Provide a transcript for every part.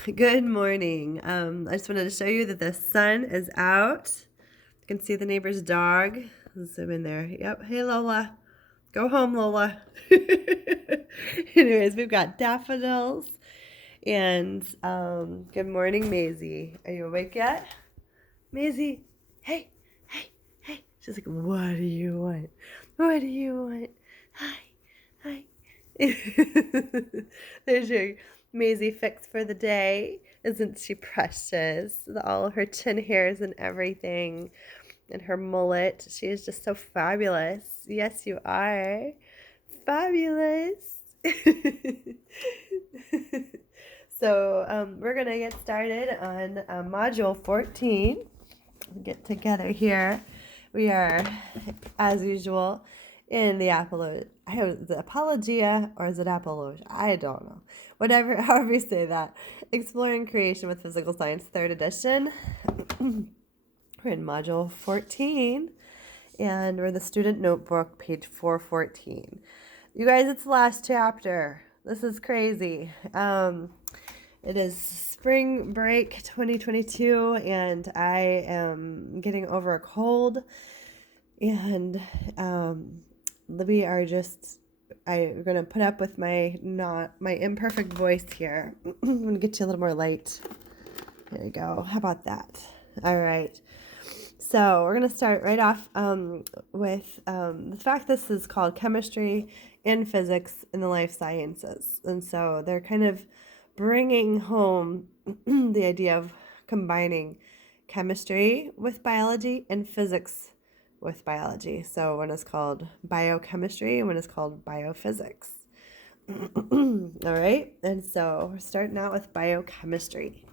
Good morning. I just wanted to show you that the sun is out. You can see the neighbor's dog. Let's zoom in there. Yep. Hey, Lola. Go home, Lola. Anyways, we've got daffodils. And good morning, Maisie. Are you awake yet? Maisie, hey, hey, hey. She's like, what do you want? What do you want? Hi, hi. There's your Maisie fix for the day. Isn't she precious? All of her chin hairs and everything, and her mullet. She is just so fabulous. Yes, you are. Fabulous. So, we're going to get started on Module 14. Get together here. We are, as usual, in the Apologia, or is it Apologia? I don't know. Whatever, however you say that. Exploring Creation with Physical Science, 3rd edition. We're in Module 14, and we're the student notebook, page 414. You guys, it's the last chapter. This is crazy. It is spring break 2022, and I am getting over a cold, and we are just, I'm going to put up with my imperfect voice here. I'm going to get you a little more light. There you go. How about that? All right. So we're going to start right off with the fact this is called chemistry and physics in the life sciences. And so they're kind of bringing home the idea of combining chemistry with biology and physics with biology. So one is called biochemistry and one is called biophysics. All right. And so we're starting out with biochemistry.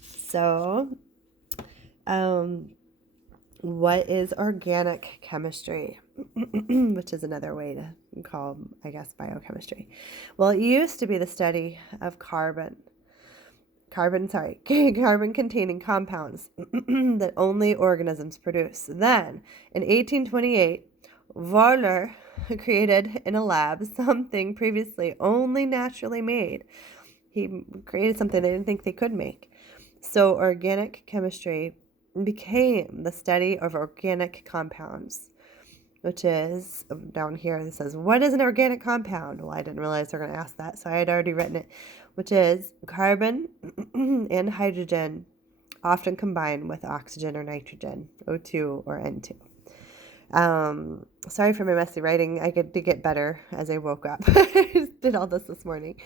So, what is organic chemistry? Which is another way to call, I guess, biochemistry. Well, it used to be the study of carbon containing compounds that only organisms produce. Then, in 1828, Wohler created in a lab something previously only naturally made. He created something they didn't think they could make. So organic chemistry became the study of organic compounds, which is down here. It says, what is an organic compound? Well, I didn't realize they're going to ask that, so I had already written it, which is carbon and hydrogen often combined with oxygen or nitrogen, O2 or N2. Sorry for my messy writing. I get to get better as I woke up. I just did all this morning.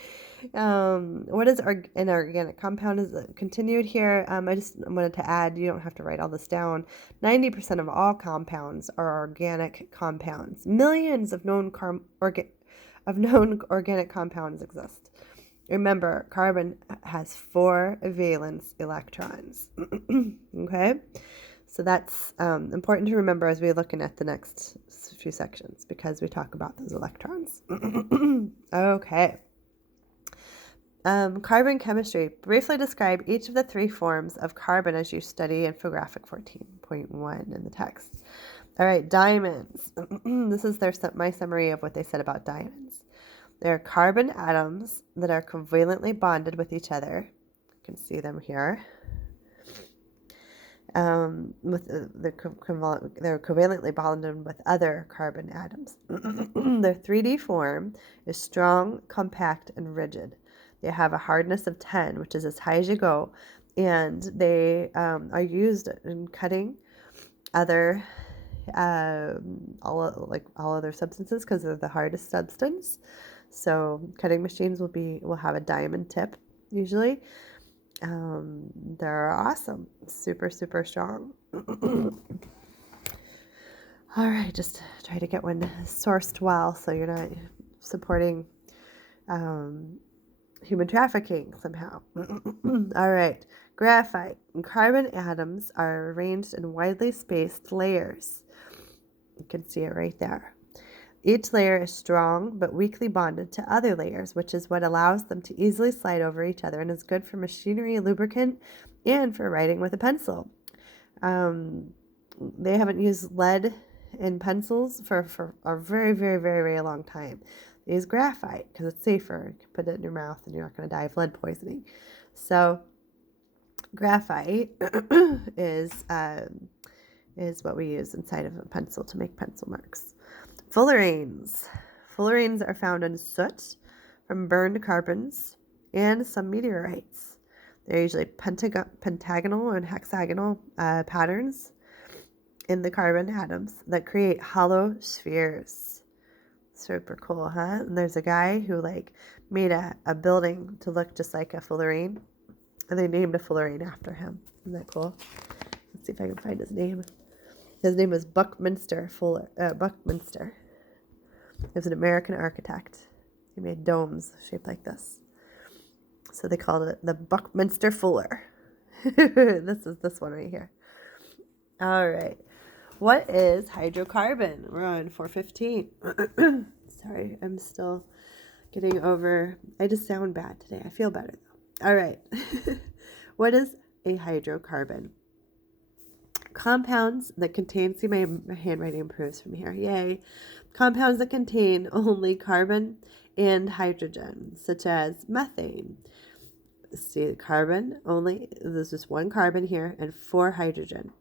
What is an organic compound is continued here. I just wanted to add, you don't have to write all this down. 90% of all compounds are organic compounds. Millions of known organic compounds exist. Remember, carbon has 4 valence electrons. Okay? So that's important to remember as we're looking at the next few sections because we talk about those electrons. Okay. Carbon chemistry. Briefly describe each of the 3 forms of carbon as you study infographic 14.1 in the text. All right, diamonds. This is my summary of what they said about diamonds. They're carbon atoms that are covalently bonded with each other. You can see them here. They're covalently bonded with other carbon atoms. Their 3D form is strong, compact, and rigid. They have a hardness of 10, which is as high as you go, and they are used in cutting other all other substances because they're the hardest substance. So cutting machines will have a diamond tip usually. They're awesome. Super, super strong. All right, just try to get one sourced well so you're not supporting human trafficking somehow. All right, graphite. Carbon atoms are arranged in widely spaced layers. You can see it right there. Each layer is strong but weakly bonded to other layers, which is what allows them to easily slide over each other and is good for machinery, lubricant, and for writing with a pencil. They haven't used lead in pencils for a very, very, very, very long time. They use graphite because it's safer. You can put it in your mouth and you're not going to die of lead poisoning. So graphite is what we use inside of a pencil to make pencil marks. Fullerenes. Fullerenes are found in soot from burned carbons and some meteorites. They're usually pentagonal and hexagonal patterns in the carbon atoms that create hollow spheres. Super cool, huh? And there's a guy who made a building to look just like a fullerene, and they named a fullerene after him. Isn't that cool? Let's see if I can find his name. His name was Buckminster Fuller. Buckminster. He was an American architect. He made domes shaped like this. So they called it the Buckminster Fuller. This is this one right here. All right. What is hydrocarbon? We're on 415. Sorry, I'm still getting over. I just sound bad today. I feel better though. All right. What is a hydrocarbon? Compounds that contain, see my handwriting improves from here. Yay. Compounds that contain only carbon and hydrogen, such as methane. See, carbon only, there's just one carbon here and 4 hydrogen.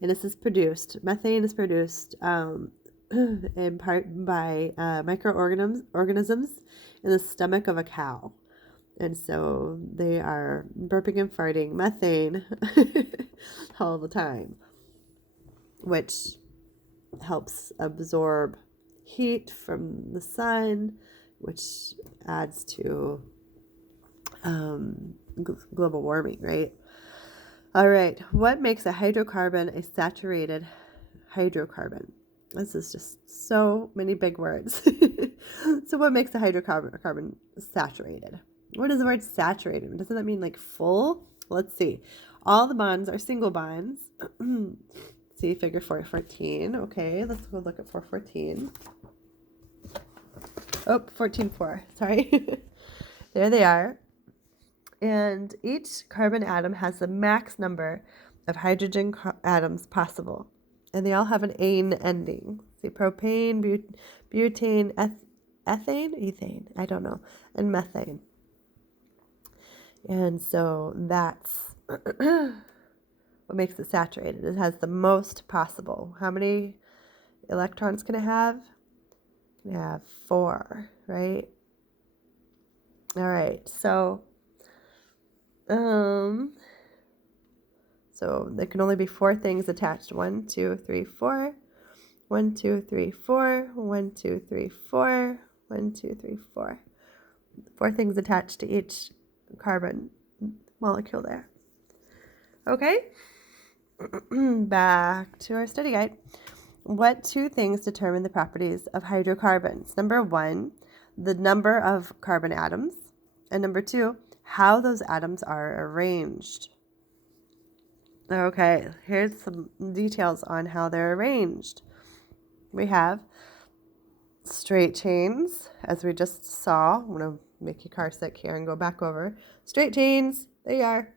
And this is produced, methane is produced in part by microorganisms in the stomach of a cow. And so they are burping and farting methane all the time, which helps absorb heat from the sun, which adds to global warming, right? All right, what makes a hydrocarbon a saturated hydrocarbon? This is just so many big words. So what makes a hydrocarbon saturated? What is the word saturated? Doesn't that mean full? Let's see. All the bonds are single bonds. See figure 414. Okay, let's go look at 414. Oh, 14.4. Sorry. There they are. And each carbon atom has the max number of hydrogen atoms possible. And they all have an ane ending. See, propane, butane, ethane, I don't know, and methane. And so that's what makes it saturated. It has the most possible. How many electrons can it have? It can have 4, right? All right, so there can only be 4 things attached. 1, 2, 3, 4. 1, 2, 3, 4. 1, 2, 3, 4. 1, 2, 3, 4. 4 things attached to each carbon molecule there. Okay. Back to our study guide. What 2 things determine the properties of hydrocarbons? Number 1, the number of carbon atoms. And number 2, how those atoms are arranged. Okay, here's some details on how they're arranged. We have straight chains, as we just saw. I'm going to make your car sick here and go back over. Straight chains, there you are.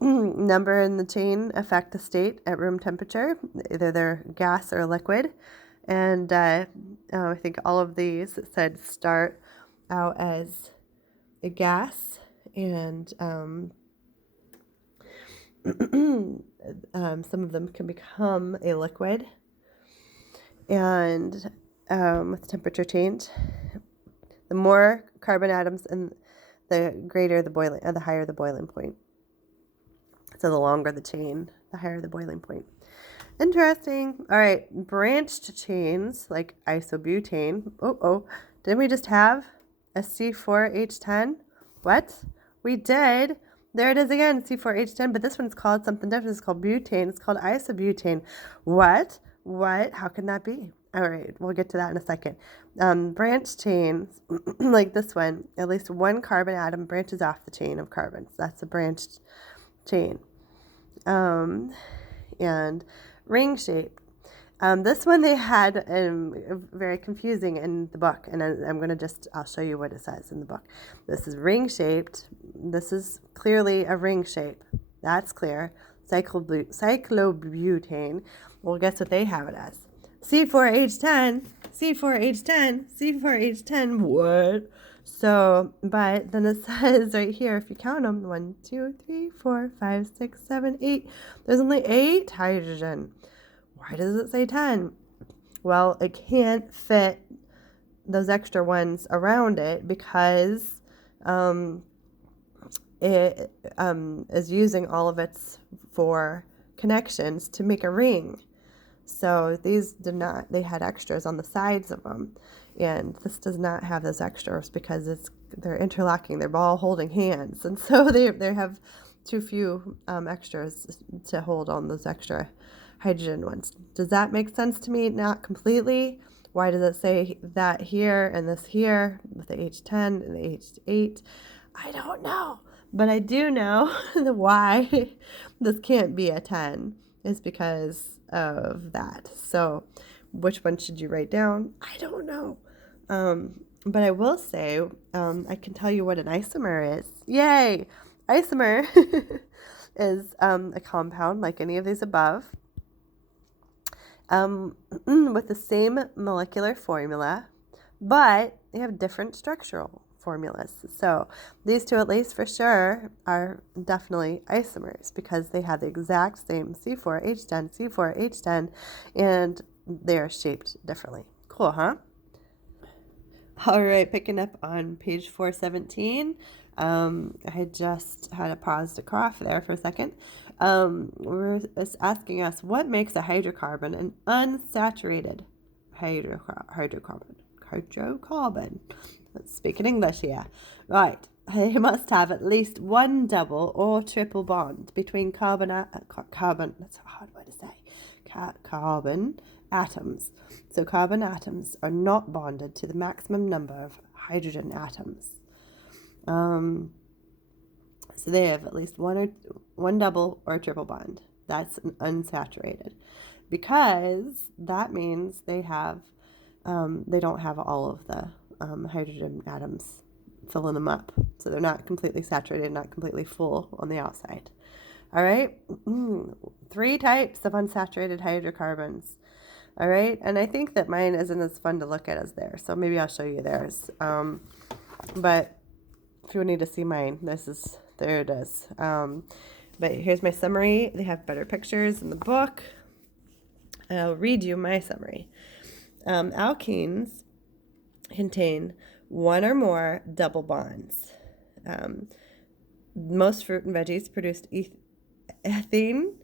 Number in the chain affect the state at room temperature. Either they're gas or liquid. And I think all of these, it said, start out as a gas, and some of them can become a liquid, and with temperature change, the more carbon atoms and the greater the boiling, or the higher the boiling point. So the longer the chain, the higher the boiling point. Interesting. All right, branched chains like isobutane. Didn't we just have a C4H10? What? We did. There it is again, C4H10, but this one's called something different. It's called butane. It's called isobutane. What? How can that be? All right, we'll get to that in a second. Branched chains, like this one, at least one carbon atom branches off the chain of carbons. That's a branched chain. And ring shape. This one they had very confusing in the book, and I'll show you what it says in the book. This is ring shaped. This is clearly a ring shape. That's clear. Cyclobutane. Well, guess what they have it as? C4H10, C4H10, C4H10. What? So, but then it says right here, if you count them, 1, 2, 3, 4, 5, 6, 7, 8, there's only 8 hydrogen. Why does it say 10? Well, it can't fit those extra ones around it because it is using all of its 4 connections to make a ring. So these did not, they had extras on the sides of them. And this does not have those extras because they're interlocking, they're all holding hands. And so they have too few extras to hold on those extra hydrogen ones. Does that make sense to me? Not completely. Why does it say that here and this here with the H10 and the H8? I don't know. But I do know the why this can't be a 10 is because of that. So which one should you write down? I don't know. But I will say, I can tell you what an isomer is. Yay! Isomer is a compound like any of these above with the same molecular formula, but they have different structural formulas. So these two, at least for sure, are definitely isomers because they have the exact same C4H10, C4H10, and they are shaped differently. Cool, huh? All right, picking up on page 417. I just had a pause to cough there for a second. It's asking us what makes a hydrocarbon an unsaturated hydrocarbon. Let's speak in English here. Right. They must have at least one double or triple bond between carbon. That's a hard word to say. Carbon atoms. So carbon atoms are not bonded to the maximum number of hydrogen atoms. So they have at least one double or triple bond. That's an unsaturated, because that means they don't have all of the hydrogen atoms filling them up. So they're not completely saturated, not completely full on the outside. All right, 3 types of unsaturated hydrocarbons. All right, and I think that mine isn't as fun to look at as theirs, so maybe I'll show you theirs. But if you need to see mine, there it is. But here's my summary. They have better pictures in the book. I'll read you my summary. Alkenes contain one or more double bonds. Most fruit and veggies produce ethylene,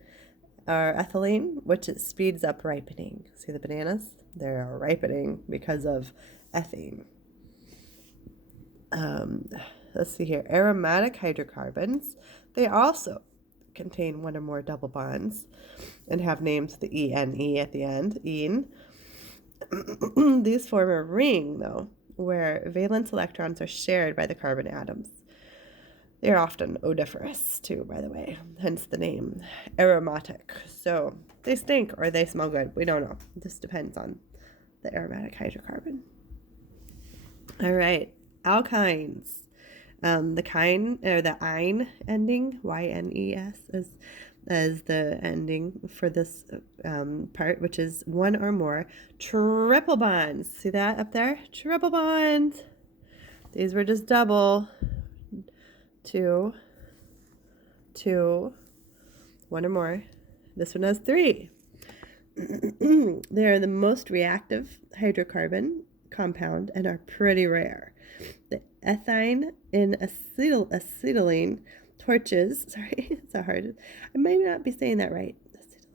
which speeds up ripening. See the bananas? They're ripening because of ethene. Let's see here. Aromatic hydrocarbons. They also contain one or more double bonds and have names the ENE at the end. Ene. These form a ring, though, where valence electrons are shared by the carbon atoms. They are often odoriferous, too, by the way, hence the name aromatic. So they stink or they smell good. We don't know. This depends on the aromatic hydrocarbon. All right, alkynes. The ine ending, YNES, is the ending for this part, which is one or more triple bonds. See that up there? Triple bonds. These were just double. 2, 2, 1 or more. This one has 3. They are the most reactive hydrocarbon compound and are pretty rare. The ethine in acetylene torches, sorry, it's a hard, I may not be saying that right.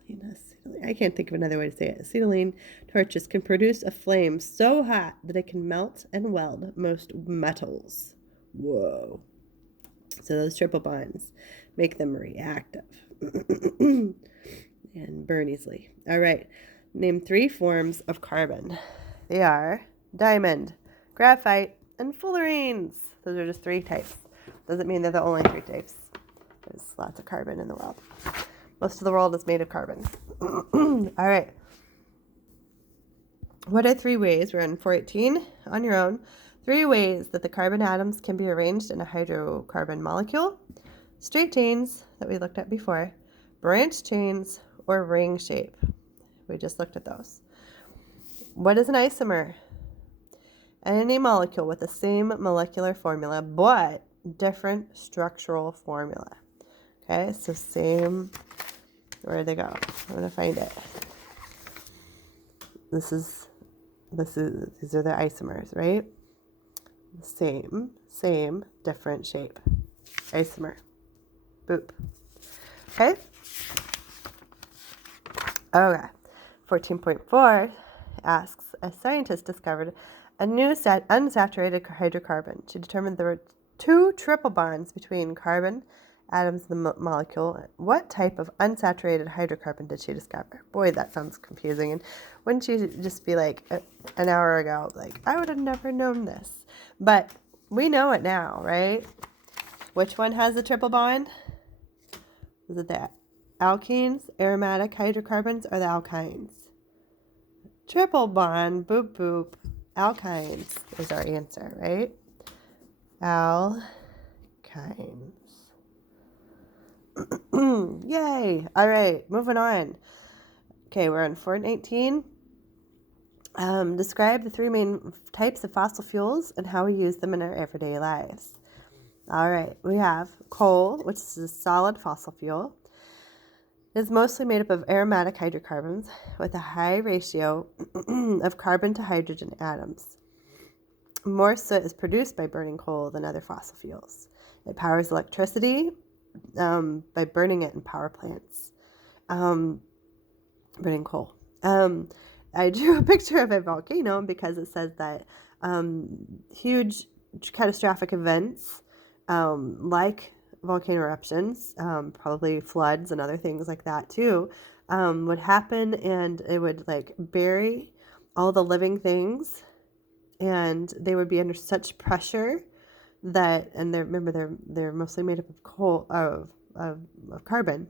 Acetylene, I can't think of another way to say it. Acetylene torches can produce a flame so hot that it can melt and weld most metals. Whoa. So those triple bonds make them reactive and burn easily. All right, name 3 forms of carbon. They are diamond, graphite, and fullerenes. Those are just 3 types. Doesn't mean they're the only 3 types. There's lots of carbon in the world. Most of the world is made of carbon. All right. What are 3 ways? We're on 418 on your own. 3 ways that the carbon atoms can be arranged in a hydrocarbon molecule: straight chains that we looked at before, branch chains, or ring shape. We just looked at those. What is an isomer? Any molecule with the same molecular formula but different structural formula. Okay, so same, where'd they go? I'm going to find it. These are the isomers, right? Same, different shape. Isomer. Boop. Okay? Okay. 14.4 asks, a scientist discovered a new unsaturated hydrocarbon. She determined there were 2 triple bonds between carbon atoms in the molecule. What type of unsaturated hydrocarbon did she discover? Boy, that sounds confusing. And wouldn't you just be like an hour ago, like, I would have never known this. But we know it now, right? Which one has the triple bond? Is it the alkenes, aromatic hydrocarbons, or the alkynes? Triple bond, boop, boop, alkynes is our answer, right? Alkynes. Yay! All right, moving on. Okay, we're on 418. Describe the 3 main types of fossil fuels and how we use them in our everyday lives. All right, we have coal, which is a solid fossil fuel. It is mostly made up of aromatic hydrocarbons with a high ratio of carbon to hydrogen atoms. More soot is produced by burning coal than other fossil fuels. It powers electricity by burning it in power plants. Burning coal. I drew a picture of a volcano because it says that huge catastrophic events like volcano eruptions, probably floods and other things like that too, would happen, and it would like bury all the living things, and they would be under such pressure that, and they're mostly made up of coal of carbon,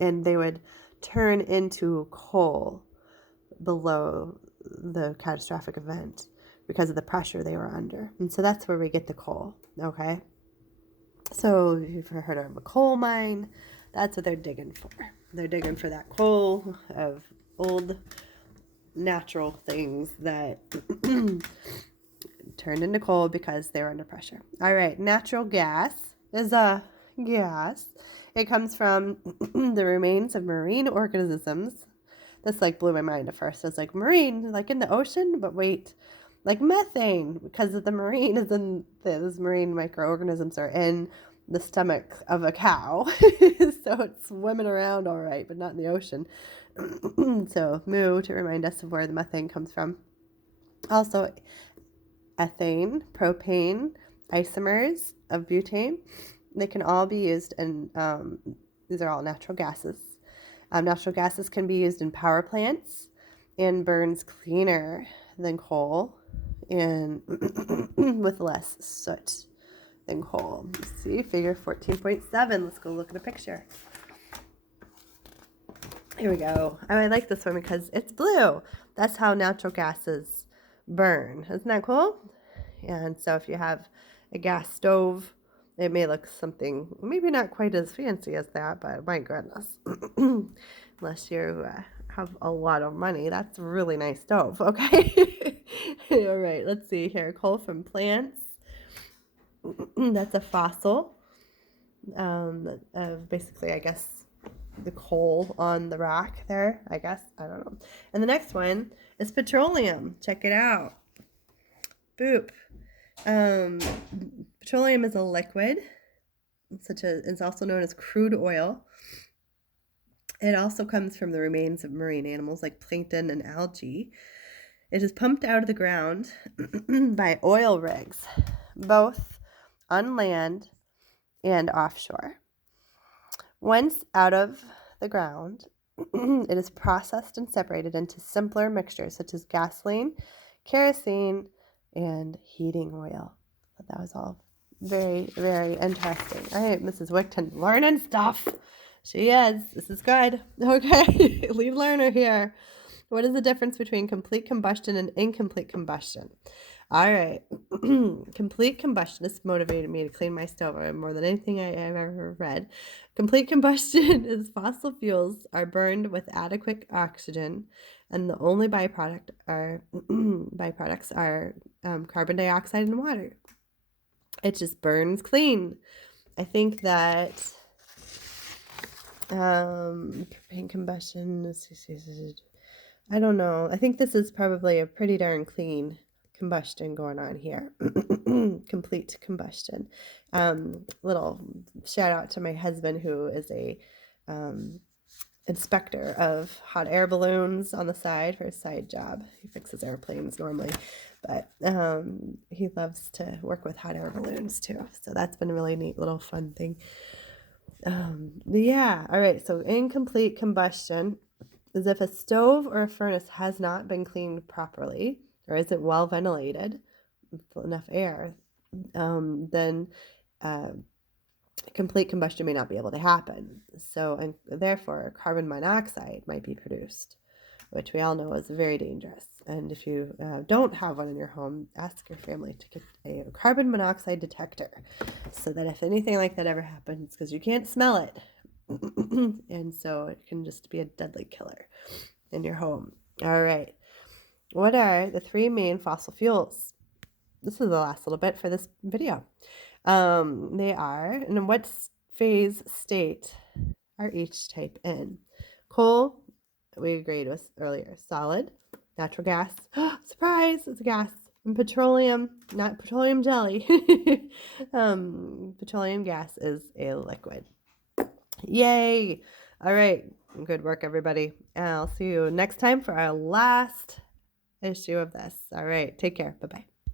and they would turn into coal below the catastrophic event because of the pressure they were under. And so that's where we get the coal. Okay. So if you've heard of a coal mine, that's what they're digging for. They're digging for that coal of old natural things that turned into coal because they were under pressure. All right, natural gas is a gas. It comes from the remains of marine organisms. This like blew my mind at first. It's like marine, like in the ocean, but wait, like methane, because of the marine is in those marine microorganisms are in the stomach of a cow. So it's swimming around all right, but not in the ocean. So moo to remind us of where the methane comes from. Also ethane, propane, isomers of butane. They can all be used in, these are all natural gases. Natural gases can be used in power plants and burns cleaner than coal and with less soot than coal. See, figure 14.7. Let's go look at a picture. Here we go. Oh, I like this one because it's blue. That's how natural gases burn. Isn't that cool? And so if you have a gas stove, it may look something, maybe not quite as fancy as that, but my goodness. Unless you have a lot of money, that's a really nice stove, okay? All right, let's see here. Coal from plants. That's a fossil. Basically, I guess, the coal on the rock there, I guess. I don't know. And the next one is petroleum. Check it out. Boop. Petroleum is a liquid, it's also known as crude oil. It also comes from the remains of marine animals like plankton and algae. It is pumped out of the ground by oil rigs, both on land and offshore. Once out of the ground, it is processed and separated into simpler mixtures such as gasoline, kerosene, and heating oil. But that was all very, very interesting. All right, Mrs. Wigton, learning stuff. She is. This is good. Okay, lead learner here. What is the difference between complete combustion and incomplete combustion? All right. Complete combustion. This motivated me to clean my stove more than anything I've ever read. Complete combustion is fossil fuels are burned with adequate oxygen, and the only byproducts are carbon dioxide and water. It just burns clean. I think that propane combustion. I don't know. I think this is probably a pretty darn clean combustion going on here. Complete combustion. Little shout out to my husband, who is a inspector of hot air balloons on the side for his side job. He fixes airplanes normally, but he loves to work with hot air balloons too. So that's been a really neat little fun thing. Yeah. All right. So incomplete combustion is if a stove or a furnace has not been cleaned properly or isn't well ventilated with enough air, then complete combustion may not be able to happen. So, and therefore, carbon monoxide might be produced, which we all know is very dangerous. And if you don't have one in your home, ask your family to get a carbon monoxide detector so that if anything like that ever happens, because you can't smell it, and so it can just be a deadly killer in your home. All right. What are the three main fossil fuels? This is the last little bit for this video. They are, and what phase state are each type in? Coal, we agreed with earlier, solid. Natural gas, surprise, it's a gas. And petroleum, not petroleum jelly. Petroleum gas is a liquid. Yay! All right. Good work, everybody. I'll see you next time for our last issue of this. All right. Take care. Bye-bye.